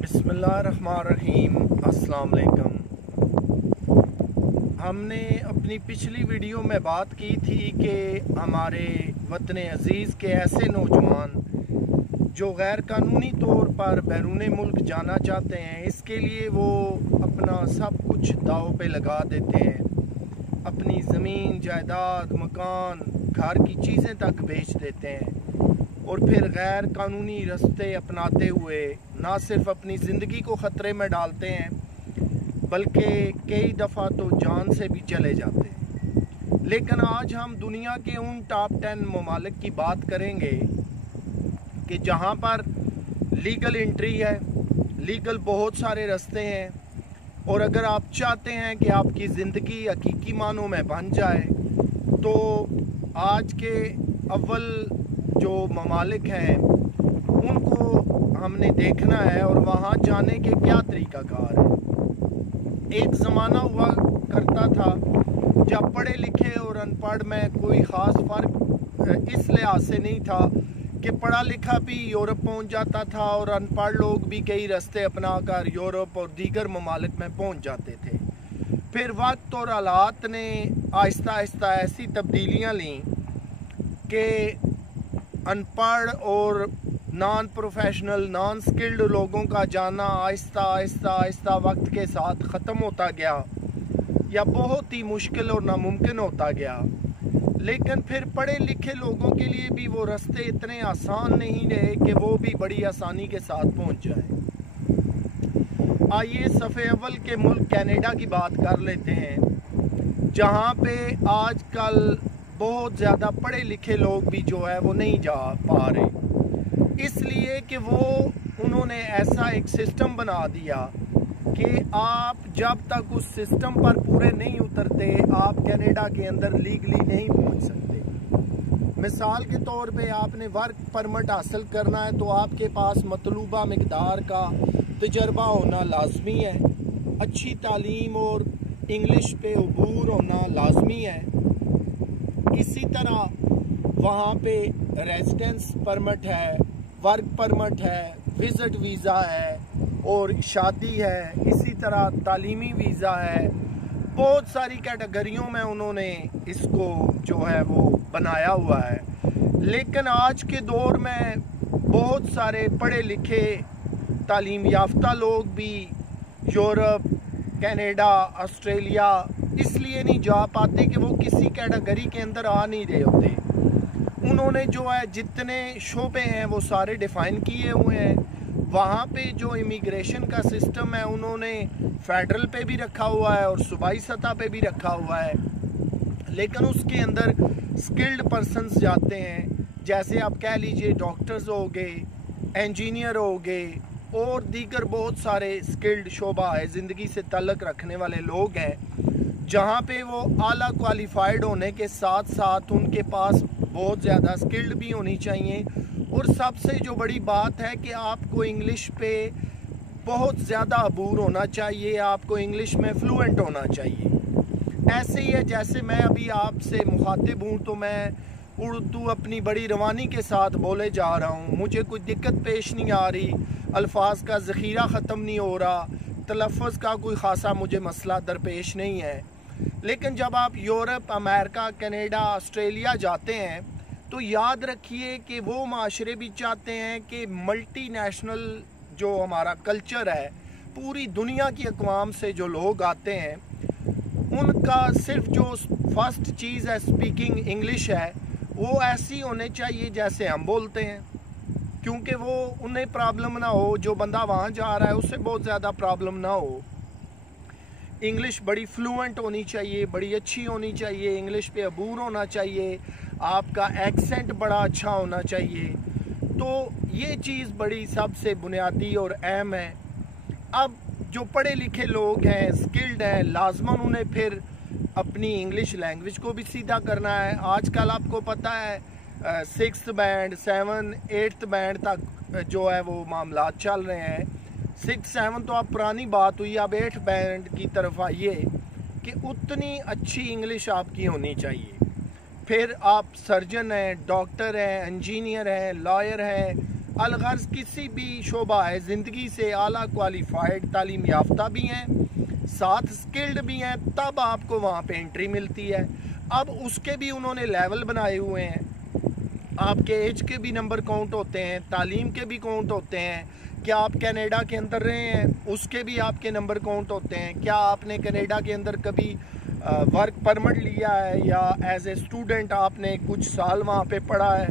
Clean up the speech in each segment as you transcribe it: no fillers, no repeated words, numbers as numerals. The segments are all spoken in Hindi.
बिस्मिल्लाहिर्रहमानिर्रहीम। अस्सलाम वालेकुम। हमने अपनी पिछली वीडियो में बात की थी कि हमारे वतन अज़ीज़ के ऐसे नौजवान जो गैर कानूनी तौर पर बैरून मुल्क जाना चाहते हैं, इसके लिए वो अपना सब कुछ दाव पे लगा देते हैं। अपनी ज़मीन, जायदाद, मकान, घर की चीज़ें तक बेच देते हैं और फिर गैर कानूनी रास्ते अपनाते हुए ना सिर्फ अपनी ज़िंदगी को ख़तरे में डालते हैं बल्कि कई दफ़ा तो जान से भी चले जाते हैं। लेकिन आज हम दुनिया के उन टॉप 10 ममालिक की बात करेंगे कि जहां पर लीगल एंट्री है, लीगल बहुत सारे रास्ते हैं, और अगर आप चाहते हैं कि आपकी ज़िंदगी हकीकी मानों में बन जाए तो आज के अव्वल जो ममालिक हैं उनको हमने देखना है और वहाँ जाने के क्या तरीक़ाकार है। एक ज़माना हुआ करता था जब पढ़े लिखे और अनपढ़ में कोई ख़ास फ़र्क इस लिहाज से नहीं था कि पढ़ा लिखा भी यूरोप पहुँच जाता था और अनपढ़ लोग भी कई रास्ते अपना कर यूरोप और दीगर ममालिक में पहुँच जाते थे। फिर वक्त और हालात ने आहिस्ता आहिस्ता ऐसी तब्दीलियाँ लीं कि अनपढ़ और नॉन प्रोफेशनल, नॉन स्किल्ड लोगों का जाना आहिस्ता आहिस्ता आहिस्ता वक्त के साथ ख़त्म होता गया या बहुत ही मुश्किल और नामुमकिन होता गया। लेकिन फिर पढ़े लिखे लोगों के लिए भी वो रास्ते इतने आसान नहीं रहे कि वो भी बड़ी आसानी के साथ पहुंच जाए। आइए सफ़े अव्वल के मुल्क कनाडा की बात कर लेते हैं, जहां पे आजकल बहुत ज़्यादा पढ़े लिखे लोग भी जो है वो नहीं जा पा रहे, इसलिए कि उन्होंने ऐसा एक सिस्टम बना दिया कि आप जब तक उस सिस्टम पर पूरे नहीं उतरते आप कनाडा के अंदर लीगली नहीं पहुंच सकते। मिसाल के तौर पे आपने वर्क परमिट हासिल करना है तो आपके पास मतलूबा मिकदार का तजर्बा होना लाजमी है, अच्छी तालीम और इंग्लिश पे अबूर होना लाजमी है। इसी तरह वहाँ पे रेजिडेंस परमिट है, वर्क परमिट है, विजिट वीज़ा है और शादी है। इसी तरह तालीमी वीज़ा है। बहुत सारी कैटेगरियों में उन्होंने इसको जो है वो बनाया हुआ है। लेकिन आज के दौर में बहुत सारे पढ़े लिखे तालीम याफ्ता लोग भी यूरोप, कनाडा, ऑस्ट्रेलिया इसलिए नहीं जा पाते कि वो किसी कैटेगरी के अंदर आ नहीं रहे होते। उन्होंने जो है जितने शोबे हैं वो सारे डिफ़ाइन किए हुए हैं। वहाँ पे जो इमिग्रेशन का सिस्टम है उन्होंने फेडरल पे भी रखा हुआ है और सूबाई सतह पे भी रखा हुआ है। लेकिन उसके अंदर स्किल्ड पर्सन्स जाते हैं, जैसे आप कह लीजिए डॉक्टर्स हो गए, इंजीनियर हो गए और दीगर बहुत सारे स्किल्ड शोबा है, ज़िंदगी से ताल्लुक़ रखने वाले लोग हैं, जहाँ पे वो आला क्वालिफाइड होने के साथ साथ उनके पास बहुत ज़्यादा स्किल्ड भी होनी चाहिए। और सबसे जो बड़ी बात है कि आपको इंग्लिश पे बहुत ज़्यादा अबूर होना चाहिए, आपको इंग्लिश में फ्लुएंट होना चाहिए। ऐसे ही है जैसे मैं अभी आपसे मुखातिब हूँ तो मैं उर्दू अपनी बड़ी रवानी के साथ बोले जा रहा हूँ, मुझे कोई दिक्कत पेश नहीं आ रही, अल्फाज का ज़ख़ीरा ख़त्म नहीं हो रहा, तलफ़्फ़ुज़ का कोई ख़ासा मुझे मसला दरपेश नहीं है। लेकिन जब आप यूरोप, अमेरिका, कनाडा, ऑस्ट्रेलिया जाते हैं तो याद रखिए कि वो माशरे भी चाहते हैं कि मल्टी नेशनल जो हमारा कल्चर है, पूरी दुनिया की अक़वाम से जो लोग आते हैं उनका सिर्फ जो फर्स्ट चीज़ है स्पीकिंग इंग्लिश है वो ऐसी होने चाहिए जैसे हम बोलते हैं, क्योंकि वो उन्हें प्रॉब्लम ना हो, जो बंदा वहाँ जा रहा है उससे बहुत ज़्यादा प्रॉब्लम ना हो। इंग्लिश बड़ी फ्लुएंट होनी चाहिए, बड़ी अच्छी होनी चाहिए, इंग्लिश पे अबूर होना चाहिए, आपका एक्सेंट बड़ा अच्छा होना चाहिए। तो ये चीज़ बड़ी सबसे बुनियादी और अहम है। अब जो पढ़े लिखे लोग हैं, स्किल्ड हैं, लाजमन उन्हें फिर अपनी इंग्लिश लैंग्वेज को भी सीधा करना है। आजकल आपको पता है 6th band, 7th, 8th band तक जो है वो मामला चल रहे हैं। 6, 7 तो अब पुरानी बात हुई, अब 8 बैंड की तरफ आइए कि उतनी अच्छी इंग्लिश आपकी होनी चाहिए। फिर आप सर्जन हैं, डॉक्टर हैं, इंजीनियर हैं, लॉयर हैं, अलगर्ज किसी भी शोबा है ज़िंदगी से आला क्वालिफाइड तालीम याफ्ता भी हैं, साथ स्किल्ड भी हैं, तब आपको वहाँ पे एंट्री मिलती है। अब उसके भी उन्होंने लेवल बनाए हुए हैं, आपके एज के भी नंबर काउंट होते हैं, तालीम के भी काउंट होते हैं, क्या आप कनाडा के अंदर रहे हैं उसके भी आपके नंबर काउंट होते हैं, क्या आपने कनाडा के अंदर कभी वर्क परमिट लिया है या एज ए स्टूडेंट आपने कुछ साल वहाँ पे पढ़ा है,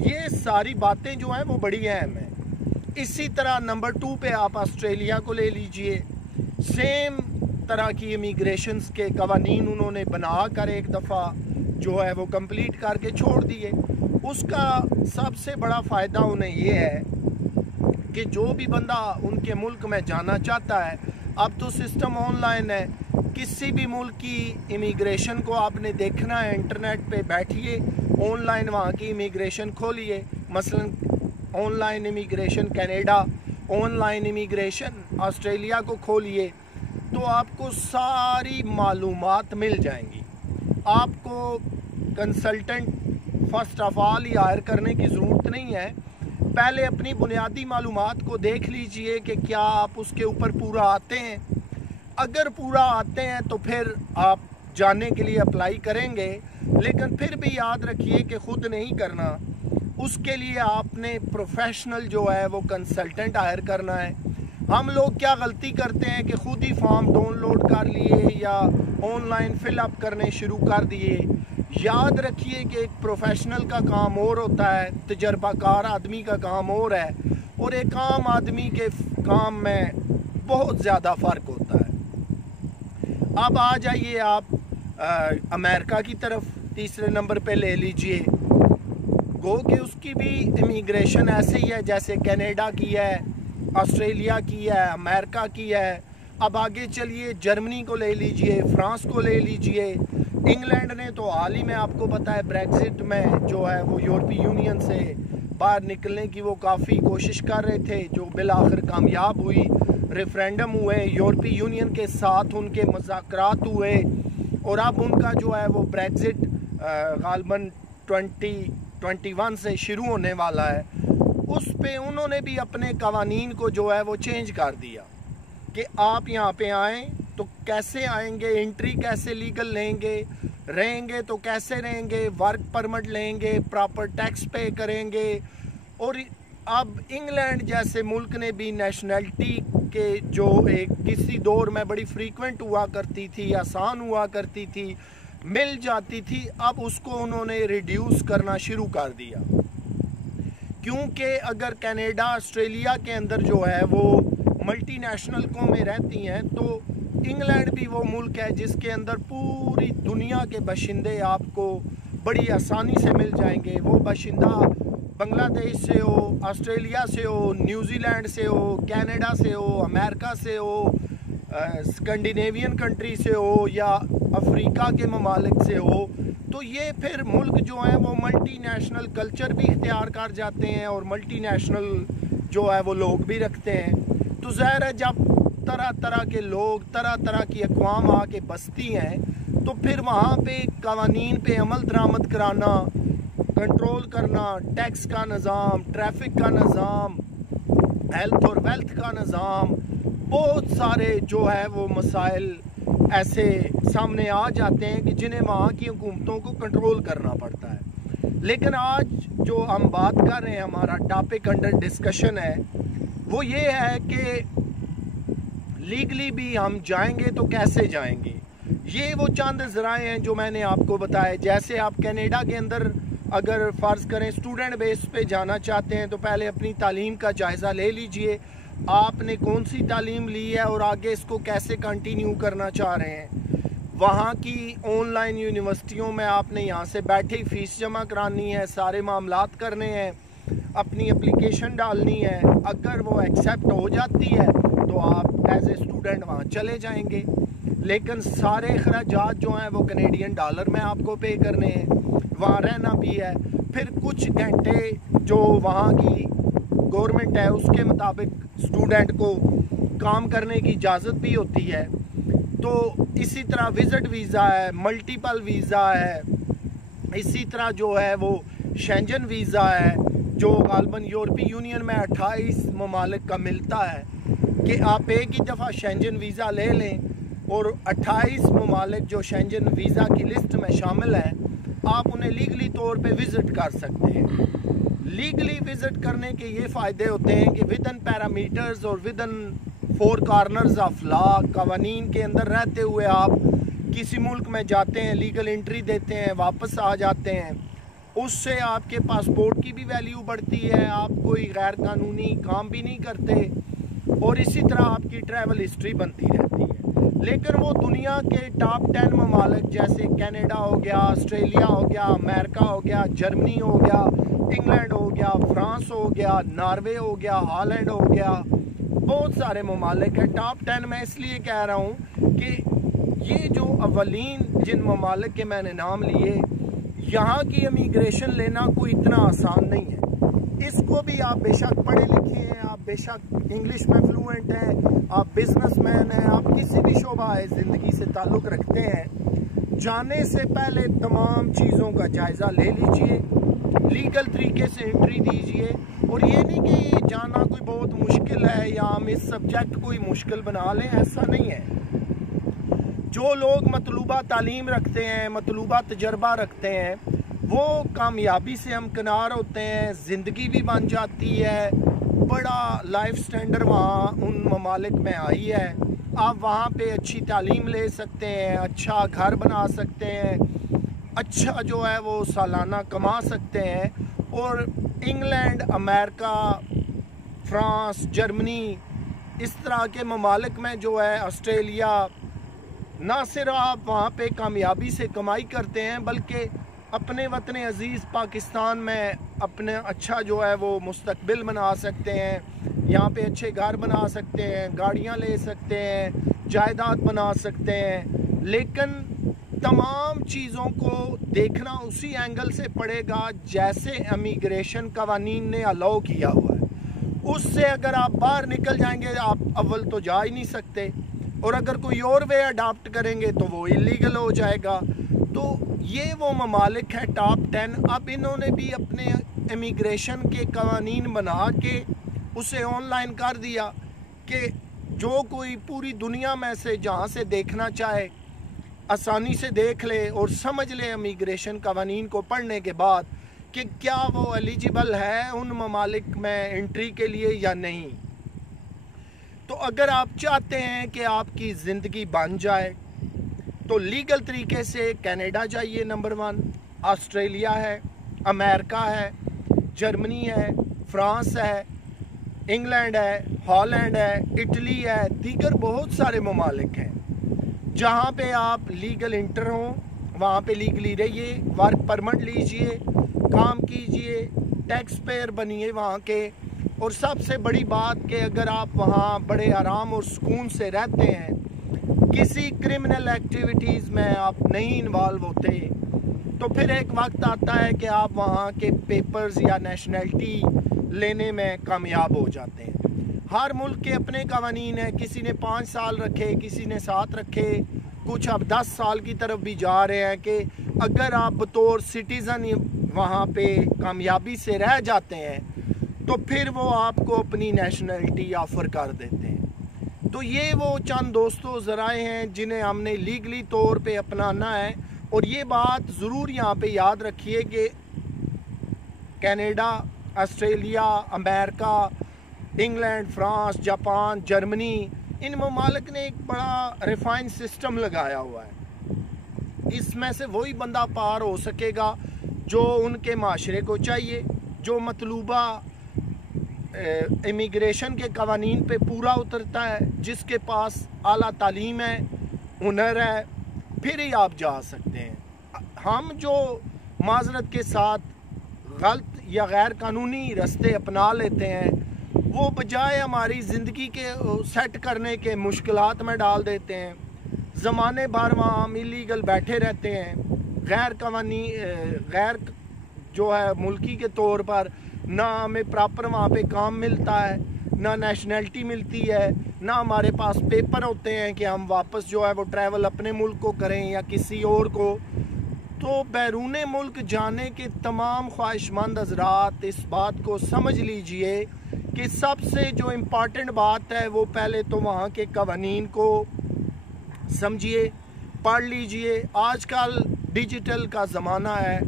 ये सारी बातें जो हैं वो बड़ी अहम हैं। इसी तरह नंबर 2 पे आप ऑस्ट्रेलिया को ले लीजिए, सेम तरह की इमिग्रेशन के कवानीन उन्होंने बना कर एक दफ़ा जो है वो कंप्लीट करके छोड़ दिए। उसका सबसे बड़ा फ़ायदा उन्हें ये है कि जो भी बंदा उनके मुल्क में जाना चाहता है, अब तो सिस्टम ऑनलाइन है, किसी भी मुल्क की इमिग्रेशन को आपने देखना है, इंटरनेट पे बैठिए, ऑनलाइन वहाँ की इमिग्रेशन खोलिए, मसलन online immigration Canada, online immigration Australia को खोलिए, तो आपको सारी मालूमात मिल जाएंगी। आपको कंसल्टेंट फर्स्ट ऑफ ऑल ही हायर करने की ज़रूरत नहीं है, पहले अपनी बुनियादी मालूमात को देख लीजिए कि क्या आप उसके ऊपर पूरा आते हैं। अगर पूरा आते हैं तो फिर आप जाने के लिए अप्लाई करेंगे, लेकिन फिर भी याद रखिए कि खुद नहीं करना, उसके लिए आपने प्रोफेशनल जो है वो कंसल्टेंट हायर करना है। हम लोग क्या गलती करते हैं कि खुद ही फॉर्म डाउनलोड कर लिए या ऑनलाइन फिलअप करने शुरू कर दिए। याद रखिए कि एक प्रोफेशनल का काम और होता है, तजर्बाकार आदमी का काम और है, और एक आम आदमी के काम में बहुत ज़्यादा फ़र्क होता है। अब आ जाइए आप अमेरिका की तरफ, तीसरे नंबर पे ले लीजिए। गो कि उसकी भी इमिग्रेशन ऐसे ही है जैसे कनाडा की है, ऑस्ट्रेलिया की है, अमेरिका की है। अब आगे चलिए, जर्मनी को ले लीजिए, फ्रांस को ले लीजिए। इंग्लैंड ने तो हाल ही में आपको पता है ब्रेक्जिट में जो है वो यूरोपीय यूनियन से बाहर निकलने की वो काफ़ी कोशिश कर रहे थे, जो बिलाखिर कामयाब हुई। रेफरेंडम हुए, यूरोपीय यूनियन के साथ उनके मुज़ाकरात हुए, और अब उनका जो है वो ब्रेक्जिट गालबन 2021 से शुरू होने वाला है। उस पे उन्होंने भी अपने कवानीन को जो है वो चेंज कर दिया कि आप यहाँ पे आएँ तो कैसे आएंगे, एंट्री कैसे लीगल लेंगे, रहेंगे तो कैसे रहेंगे, वर्क परमिट लेंगे, प्रॉपर टैक्स पे करेंगे। और अब इंग्लैंड जैसे मुल्क ने भी नेशनलिटी के जो एक किसी दौर में बड़ी फ्रीक्वेंट हुआ करती थी, आसान हुआ करती थी, मिल जाती थी, अब उसको उन्होंने रिड्यूस करना शुरू कर दिया। क्योंकि अगर कनाडा ऑस्ट्रेलिया के अंदर जो है वो मल्टीनेशनल कौमें रहती हैं, तो इंग्लैंड भी वो मुल्क है जिसके अंदर पूरी दुनिया के बाशिंदे आपको बड़ी आसानी से मिल जाएंगे। वो बाशिंदा बांग्लादेश से हो, ऑस्ट्रेलिया से हो, न्यूजीलैंड से हो, कनाडा से हो, अमेरिका से हो, स्कैंडिनेवियन कंट्री से हो या अफ्रीका के ममालिक से हो, तो ये फिर मुल्क जो हैं वो मल्टीनेशनल कल्चर भी इख्तियार कर जाते हैं और मल्टीनेशनल जो है वो लोग भी रखते हैं। तो ज़ाहिर है जब तरह तरह के लोग, तरह तरह की अक़वाम आके बसती हैं, तो फिर वहाँ पे कवानीन पे अमल दरामद कराना, कंट्रोल करना, टैक्स का निज़ाम, ट्रैफिक का निज़ाम, हेल्थ और वेल्थ का निज़ाम, बहुत सारे जो है वो मसाइल ऐसे सामने आ जाते हैं कि जिन्हें वहाँ की हुकूमतों को कंट्रोल करना पड़ता है। लेकिन आज जो हम बात कर रहे हैं, हमारा टॉपिक अंडर डिस्कशन है, वो ये है कि लीगली भी हम जाएंगे तो कैसे जाएंगे। ये वो चंद ज़राए हैं जो मैंने आपको बताए। जैसे आप कनाडा के अंदर अगर फ़र्ज़ करें स्टूडेंट बेस पे जाना चाहते हैं, तो पहले अपनी तालीम का जायज़ा ले लीजिए, आपने कौन सी तालीम ली है और आगे इसको कैसे कंटिन्यू करना चाह रहे हैं। वहाँ की ऑनलाइन यूनिवर्सिटियों में आपने यहाँ से बैठे ही फ़ीस जमा करानी है, सारे मामलात करने हैं, अपनी एप्लीकेशन डालनी है। अगर वो एक्सेप्ट हो जाती है तो आप एज ए स्टूडेंट वहाँ चले जाएंगे, लेकिन सारे अखराजात जो हैं वो कनेडियन डॉलर में आपको पे करने हैं, वहाँ रहना भी है। फिर कुछ घंटे जो वहाँ की गवर्नमेंट है उसके मुताबिक स्टूडेंट को काम करने की इजाज़त भी होती है। तो इसी तरह विज़िट वीज़ा है, मल्टीपल वीज़ा है, इसी तरह जो है वो शेंजन वीज़ा है, जो गालबन यूरोपीय यूनियन में 28 ममालिक का मिलता है कि आप एक ही दफ़ा शेंजन वीज़ा ले लें और 28 ममालिक जो शेंजन वीज़ा की लिस्ट में शामिल हैं आप उन्हें लीगली तौर पे विज़िट कर सकते हैं। लीगली विज़िट करने के ये फ़ायदे होते हैं कि विदन पैरामीटर्स और विदन 4 कॉर्नर्स ऑफ लॉ कवानीन के अंदर रहते हुए आप किसी मुल्क में जाते हैं, लीगल एंट्री देते हैं, वापस आ जाते हैं, उससे आपके पासपोर्ट की भी वैल्यू बढ़ती है, आप कोई गैर कानूनी काम भी नहीं करते और इसी तरह आपकी ट्रैवल हिस्ट्री बनती रहती है। लेकिन वो दुनिया के टॉप 10 ममालिक जैसे कनाडा हो गया, ऑस्ट्रेलिया हो गया, अमेरिका हो गया, जर्मनी हो गया, इंग्लैंड हो गया, फ्रांस हो गया, नॉर्वे हो गया, हॉलैंड हो गया, बहुत सारे ममालिक हैं। टॉप 10 में इसलिए कह रहा हूँ कि ये जो अवलीन जिन ममालिक के मैंने नाम लिए, यहाँ की इमिग्रेशन लेना कोई इतना आसान नहीं है। इसको भी आप बेशक पढ़े लिखे हैं, आप बेशक इंग्लिश में फ्लुएंट हैं, आप बिजनेसमैन हैं, आप किसी भी शोबा ज़िंदगी से ताल्लुक़ रखते हैं, जाने से पहले तमाम चीज़ों का जायज़ा ले लीजिए, लीगल तरीके से एंट्री दीजिए। और ये नहीं कि ये जाना कोई बहुत मुश्किल है या हम इस सब्जेक्ट को ही मुश्किल बना लें, ऐसा नहीं है। जो लोग मतलूबा तालीम रखते हैं, मतलूबा तजर्बा रखते हैं, वो कामयाबी से हमकिनार होते हैं, ज़िंदगी भी बन जाती है, बड़ा लाइफ स्टैंडर्ड वहाँ उन ममालिक में आई है। आप वहाँ पे अच्छी तालीम ले सकते हैं, अच्छा घर बना सकते हैं, अच्छा जो है वो सालाना कमा सकते हैं। और इंग्लैंड, अमेरिका, फ्रांस, जर्मनी, इस तरह के ममालिक में जो है, ऑस्ट्रेलिया, ना सिर्फ आप वहाँ पे कामयाबी से कमाई करते हैं बल्कि अपने वतन अज़ीज़ पाकिस्तान में अपने अच्छा जो है वो मुस्तकबिल बना सकते हैं, यहाँ पे अच्छे घर बना सकते हैं, गाड़ियाँ ले सकते हैं, जायदाद बना सकते हैं। लेकिन तमाम चीज़ों को देखना उसी एंगल से पड़ेगा जैसे इमिग्रेशन कवानीन ने अलाउ किया हुआ है। उससे अगर आप बाहर निकल जाएंगे, आप अव्वल तो जा ही नहीं सकते, और अगर कोई और वे अडाप्ट करेंगे तो वो इलीगल हो जाएगा। तो ये वो ममालिक है टॉप 10। अब इन्होंने भी अपने इमिग्रेशन के कवानीन बना के उसे ऑनलाइन कर दिया कि जो कोई पूरी दुनिया में से जहाँ से देखना चाहे आसानी से देख ले और समझ ले इमिग्रेशन कवानीन को पढ़ने के बाद कि क्या वो एलिजिबल है उन ममालिक में एंट्री के लिए या नहीं। तो अगर आप चाहते हैं कि आपकी ज़िंदगी बन जाए तो लीगल तरीके से कनाडा जाइए, नंबर 1, ऑस्ट्रेलिया है, अमेरिका है, जर्मनी है, फ्रांस है, इंग्लैंड है, हॉलैंड है, इटली है, दीगर बहुत सारे ममालिक हैं जहाँ पे आप लीगल इंटर हों, वहाँ पे लीगली रहिए, वर्क परमिट लीजिए, काम कीजिए, टैक्स पेयर बनिए वहाँ के। और सबसे बड़ी बात कि अगर आप वहाँ बड़े आराम और सुकून से रहते हैं, किसी क्रिमिनल एक्टिविटीज़ में आप नहीं इन्वॉल्व होते, तो फिर एक वक्त आता है कि आप वहाँ के पेपर्स या नेशनलिटी लेने में कामयाब हो जाते हैं। हर मुल्क के अपने कवानीन हैं, किसी ने 5 साल रखे, किसी ने 7 रखे, कुछ अब 10 साल की तरफ भी जा रहे हैं कि अगर आप बतौर सिटीज़न वहाँ पे कामयाबी से रह जाते हैं तो फिर वो आपको अपनी नेशनलिटी ऑफ़र कर देते हैं। तो ये वो चंद दोस्तों ज़राए हैं जिन्हें हमने लीगली तौर पे अपनाना है। और ये बात ज़रूर यहाँ पे याद रखिए कि Canada, Australia, America, England, France, Japan, Germany, इन ममालिक ने एक बड़ा रिफाइंड सिस्टम लगाया हुआ है। इसमें से वही बंदा पार हो सकेगा जो उनके माशरे को चाहिए, जो मतलूबा इमिग्रेशन के कवानीन पे पूरा उतरता है, जिसके पास आला तालीम है, हुनर है, फिर ही आप जा सकते हैं। हम जो माजरत के साथ गलत या गैर कानूनी रास्ते अपना लेते हैं, वो बजाय हमारी ज़िंदगी के सेट करने के मुश्किलात में डाल देते हैं। ज़माने भर वहाँ हम इलीगल बैठे रहते हैं, गैर जो है मुल्की के तौर पर, ना हमें प्रॉपर वहाँ पे काम मिलता है, ना नेशनलिटी मिलती है, ना हमारे पास पेपर होते हैं कि हम वापस जो है वो ट्रैवल अपने मुल्क को करें या किसी और को। तो बैरून मुल्क जाने के तमाम ख्वाहिशमंद हजरात इस बात को समझ लीजिए कि सबसे जो इम्पॉर्टेंट बात है वो पहले तो वहाँ के कवानीन को समझिए, पढ़ लीजिए। आजकल डिजिटल का ज़माना है,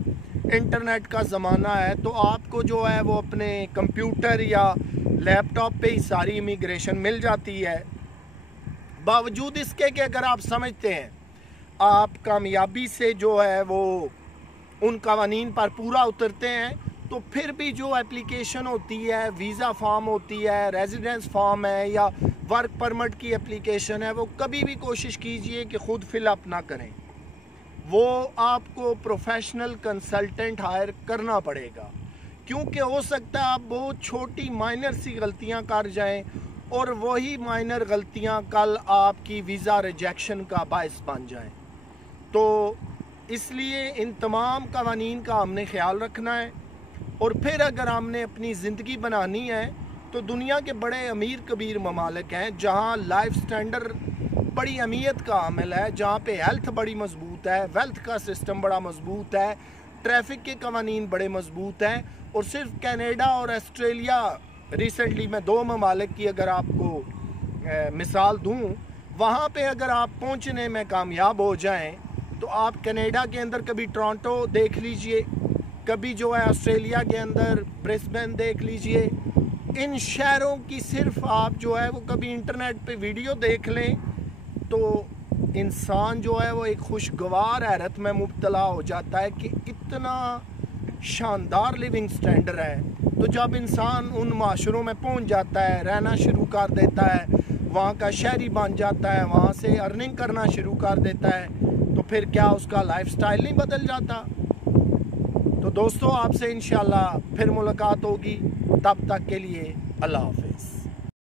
इंटरनेट का ज़माना है, तो आपको जो है वो अपने कंप्यूटर या लैपटॉप पे ही सारी इमिग्रेशन मिल जाती है। बावजूद इसके कि अगर आप समझते हैं आप कामयाबी से जो है वो उन कवानीन पर पूरा उतरते हैं, तो फिर भी जो एप्लीकेशन होती है, वीज़ा फॉर्म होती है, रेजिडेंस फॉर्म है या वर्क परमिट की एप्लीकेशन है, वो कभी भी कोशिश कीजिए कि ख़ुद फिलअप ना करें। वो आपको प्रोफेशनल कंसल्टेंट हायर करना पड़ेगा, क्योंकि हो सकता है आप बहुत छोटी माइनर सी गलतियां कर जाएं और वही माइनर गलतियां कल आपकी वीज़ा रिजेक्शन का बायस बन जाएं। तो इसलिए इन तमाम कवानीन का हमने ख्याल रखना है। और फिर अगर हमने अपनी ज़िंदगी बनानी है तो दुनिया के बड़े अमीर कबीर ममालिक हैं जहाँ लाइफ स्टैंडर्ड बड़ी अहमियत का अमल है, जहाँ पे हेल्थ बड़ी मजबूत है, वेल्थ का सिस्टम बड़ा मजबूत है, ट्रैफिक के कवानीन बड़े मजबूत हैं। और सिर्फ कनाडा और ऑस्ट्रेलिया, रिसेंटली मैं 2 ममालिक की अगर आपको मिसाल दूँ, वहाँ पे अगर आप पहुँचने में कामयाब हो जाएं तो आप कनाडा के अंदर कभी टोरंटो देख लीजिए, कभी जो है ऑस्ट्रेलिया के अंदर ब्रिस्बेन देख लीजिए। इन शहरों की सिर्फ आप जो है वो कभी इंटरनेट पे वीडियो देख लें तो इंसान जो है वो एक खुशगवार हैरत में मुब्तला हो जाता है कि इतना शानदार लिविंग स्टैंडर्ड है। तो जब इंसान उन माशरों में पहुंच जाता है, रहना शुरू कर देता है, वहाँ का शहरी बन जाता है, वहाँ से अर्निंग करना शुरू कर देता है, तो फिर क्या उसका लाइफस्टाइल नहीं बदल जाता। तो दोस्तों, आपसे इंशाल्लाह फिर मुलाकात होगी, तब तक के लिए अल्लाह हाफ़िज़।